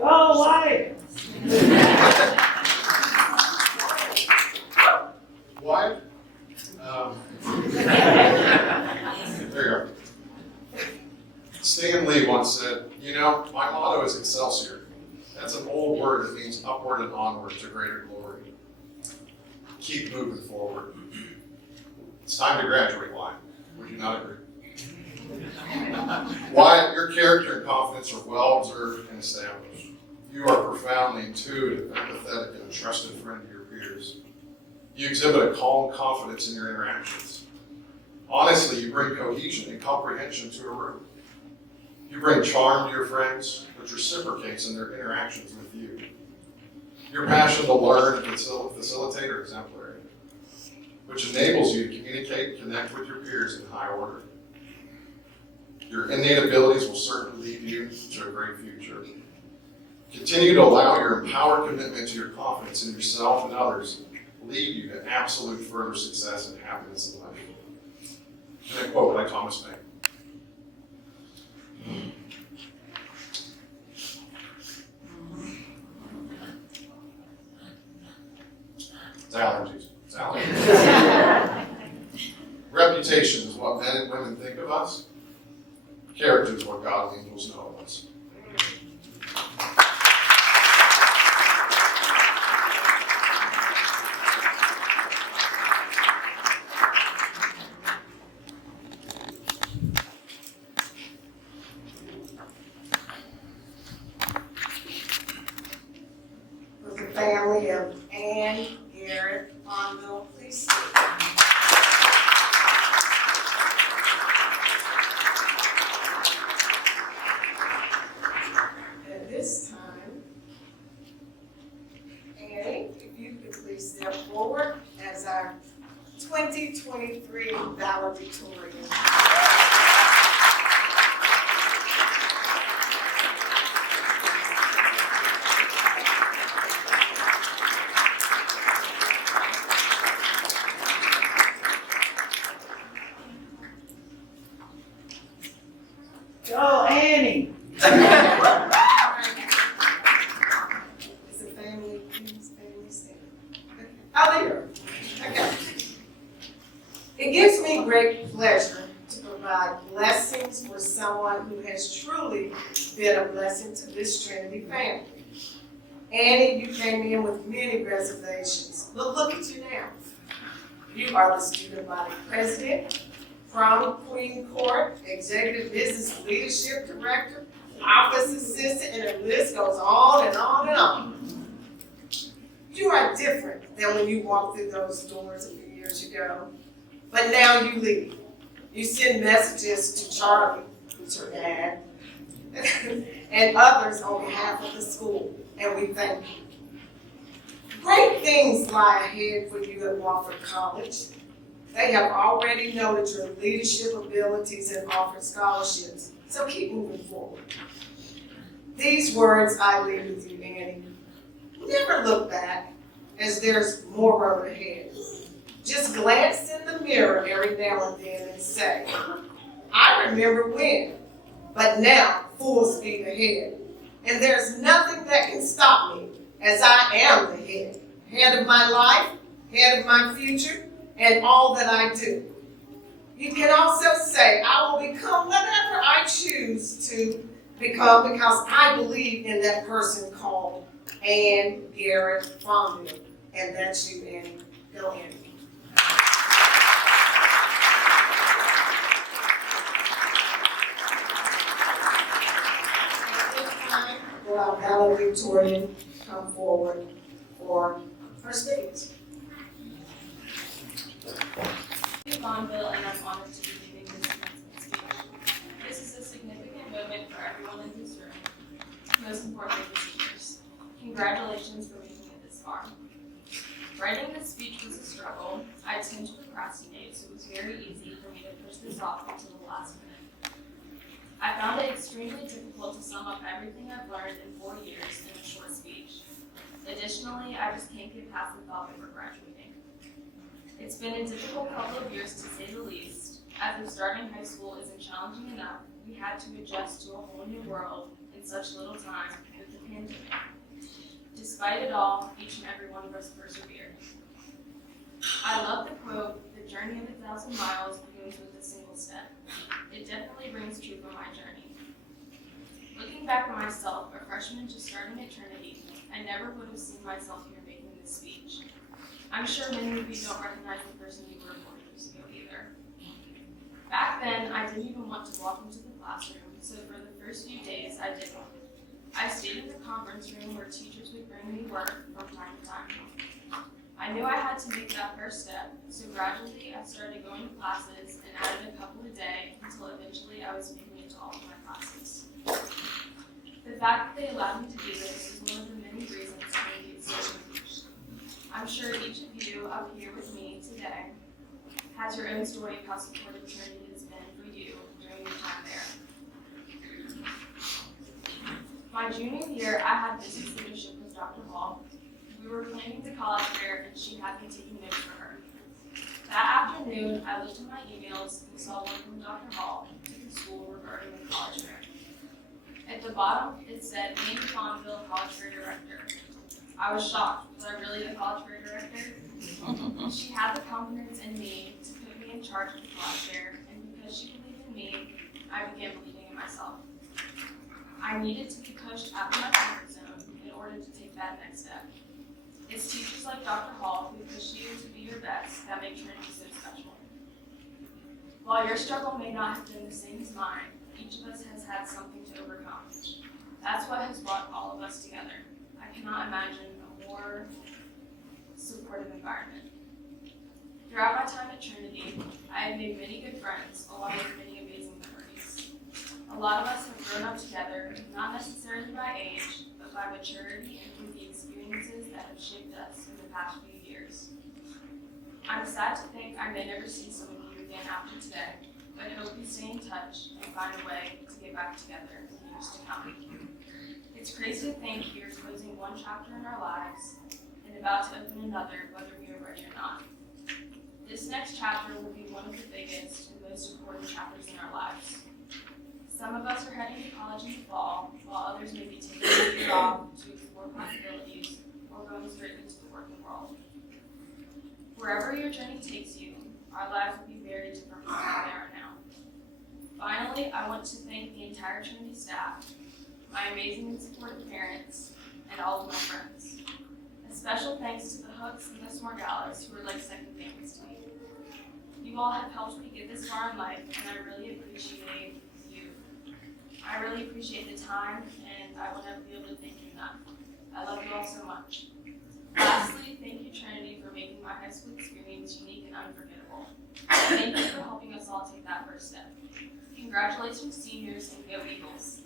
Oh, Wyatt. Wyatt? There you go. Stan Lee once said, "You know, my motto is Excelsior. That's an old word that means upward and onward to greater glory. Keep moving forward." It's time to graduate, Wyatt. Would you not agree? Wyatt, your character and confidence are well observed and established. You are profoundly intuitive, empathetic, and a trusted friend to your peers. You exhibit a calm confidence in your interactions. Honestly, you bring cohesion and comprehension to a room. You bring charm to your friends, which reciprocates in their interactions with you. Your passion to learn and facilitate are exemplary, which enables you to communicate and connect with your peers in high order. Your innate abilities will certainly lead you to a great future. Continue to allow your empowered commitment to your confidence in yourself and others lead you to absolute further success and happiness in life. And a quote by Thomas Paine. It's allergies. It's allergies. Reputation is what men and women think of us. Character is what God and angels know of us. 2023 valedictorian. Go, Annie. It's a family, it's family stand. Oh, there. Okay. It gives me great pleasure to provide blessings for someone who has truly been a blessing to this Trinity family. Annie, you came in with many reservations, but look at you now. You are the student body president, prom queen court, executive business leadership director, office assistant, and the list goes on and on and on. You are different than when you walked through those doors a few years ago, but now you lead. You send messages to Charlie, who's her dad, and others on behalf of the school, and we thank you. Great things lie ahead for you at Wofford College. They have already noted your leadership abilities and offered scholarships, so keep moving forward. These words I leave with you, Annie. Never look back, as there's more road ahead. Just glance in the mirror every now and then and say, I remember when, but now full speed ahead. And there's nothing that can stop me, as I am the head of my life, head of my future, and all that I do. You can also say, I will become whatever I choose to become because I believe in that person called Ann Garrett Fondle. And that's you, Annie. Go, Annie. At this time, will our valedictorian come forward for her speech. Bonneville, and I'm honored to be giving this commencement speech. This is a significant moment for everyone in this room, most importantly the teachers. Congratulations for making it this far. Writing this speech was a struggle. I tend to procrastinate, so it was very easy for me to push this off until the last minute. I found it extremely difficult to sum up everything I've learned in 4 years in a short speech. Additionally, I just can't get past the thought that we're graduating. It's been a difficult couple of years to say the least. As if starting high school isn't challenging enough, we had to adjust to a whole new world in such little time with the pandemic. Despite it all, each and every one of us persevered. I love the quote, "The journey of 1,000 miles begins with a single step." It definitely rings true for my journey. Looking back on myself, a freshman just starting at Trinity, I never would have seen myself here making this speech. I'm sure many of you don't recognize the person you were 4 years ago either. Back then, I didn't even want to walk into the classroom, so for the first few days, I didn't. I stayed in the conference room where teachers would bring me work from time to time. I knew I had to make that first step, so gradually I started going to classes and added a couple a day until eventually I was making it to all of my classes. The fact that they allowed me to do this is one of the many reasons Trinity is so huge. I'm sure each of you up here with me today has your own story of how supportive Trinity has been for you during your time there. My junior year, I had business leadership with Dr. Hall. We were planning the college fair and she had me taking notes for her. That afternoon, I looked at my emails and saw one from Dr. Hall to the school regarding the college fair. At the bottom, it said, Annie Bonneville, College Fair Director. I was shocked. Was I really the college fair director? She had the confidence in me to put me in charge of the college fair, and because she believed in me, I began believing in myself. I needed to be pushed out of my comfort zone in order to take that next step. It's teachers like Dr. Hall who push you to be your best that make Trinity so special. While your struggle may not have been the same as mine, each of us has had something to overcome. That's what has brought all of us together. I cannot imagine a more supportive environment. Throughout my time at Trinity, I have made many good friends, along with many amazing memories. A lot of us have grown up together, not necessarily by age, but by maturity and through the experiences that have shaped us in the past few years. I'm sad to think I may never see some of you again after today, but hope you stay in touch and find a way to get back together in the years to come. It's crazy to think we are closing one chapter in our lives and about to open another, whether we are ready or not. This next chapter will be one of the biggest and most important chapters in our lives. Some of us are heading to college in the fall, while others may be taking a year off to explore possibilities or going straight into the working world. Wherever your journey takes you, our lives will be very different from how they are now. Finally, I want to thank the entire Trinity staff, my amazing and supportive parents, and all of my friends. A special thanks to the Hooks and Miss Morgales, who are like second families to me. You all have helped me get this far in life, and I really appreciate you. I really appreciate the time, and I will never be able to thank you enough. I love you all so much. Lastly, thank you, Trinity, for making my high school experience unique and unforgettable. Thank you for helping us all take that first step. Congratulations, seniors, and go Eagles.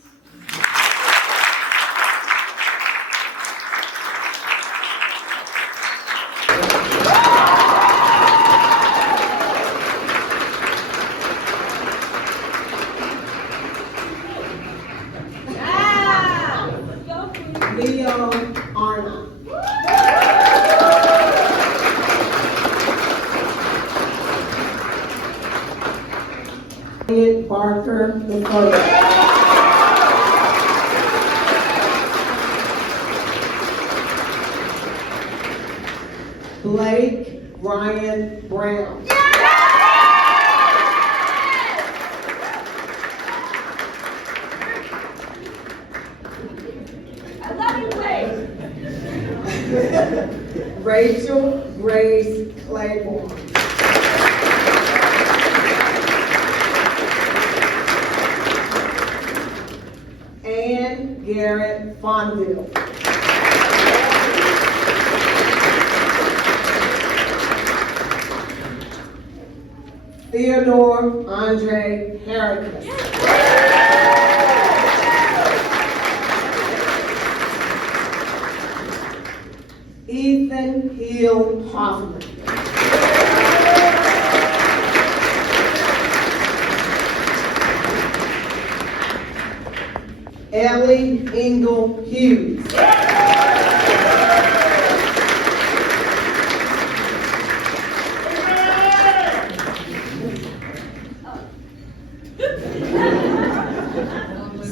Leo Arna. Elliot Barker III. Blake Ryan Brown. I love you, Blake. Rachel Grace Claiborne. Ann Garrett Fonville. Theodore Andre Harrington. Ethan Hill Hoffman. Ellie Engel Hughes.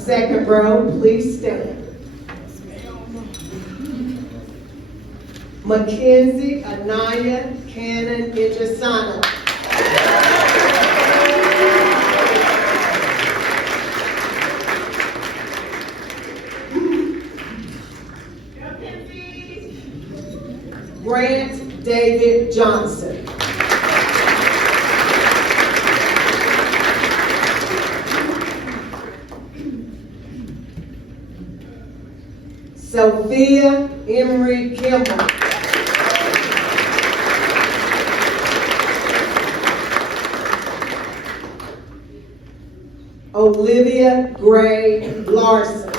Second row, please stand. Mackenzie Anaya Cannon Ijasana. Grant David Johnson. Sophia Emery Kimball. Olivia Gray Larson.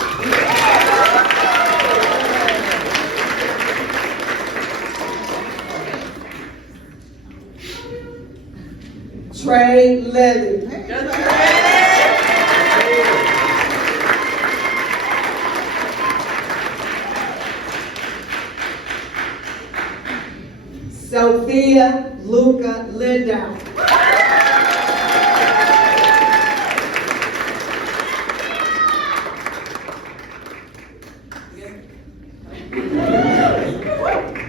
Trey Levy. Sophia Luca Lindau.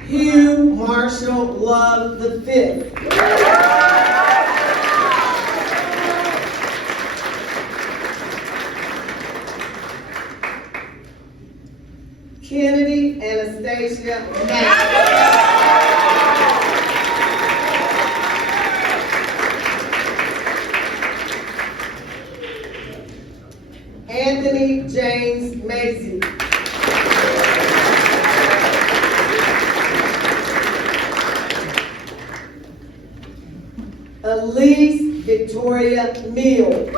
Hugh Marshall Love V. Kennedy Anastasia Mack. Anthony James Macy. Elise Victoria Neal.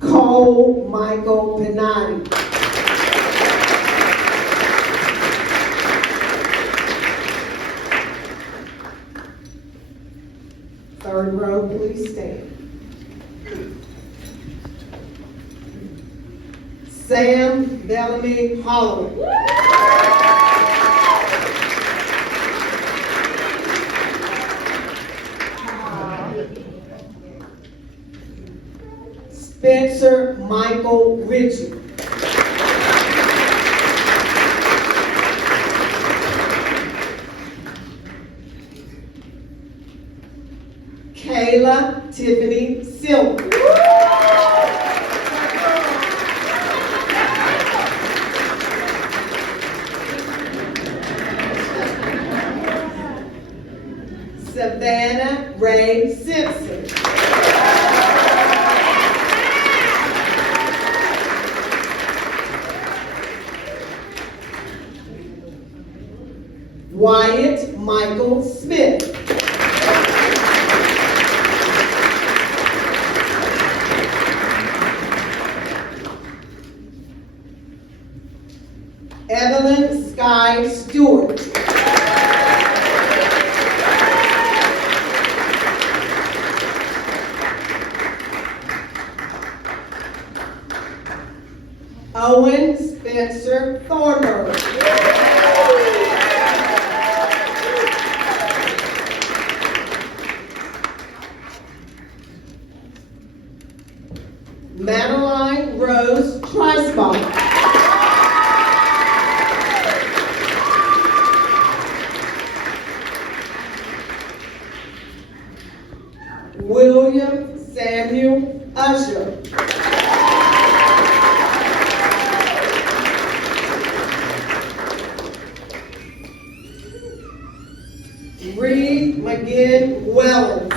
Cole Michael Benatti. Third row, please stand. Sam Bellamy Holloway. Spencer Michael Ritchie. Kayla Tiffany Silver. Savannah Ray Simpson. Wyatt Michael Smith. Evelyn Sky Stewart. Owen Spencer Thornburg. Madeline Rose Treisbach. William Samuel Usher. Reed McGinn Wellens.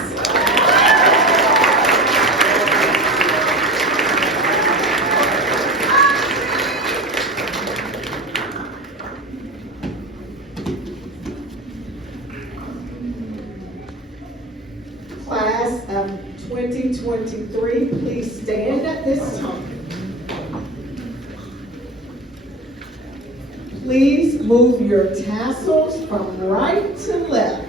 Class of 2023, please stand at this time. Please move your tassels from right to left.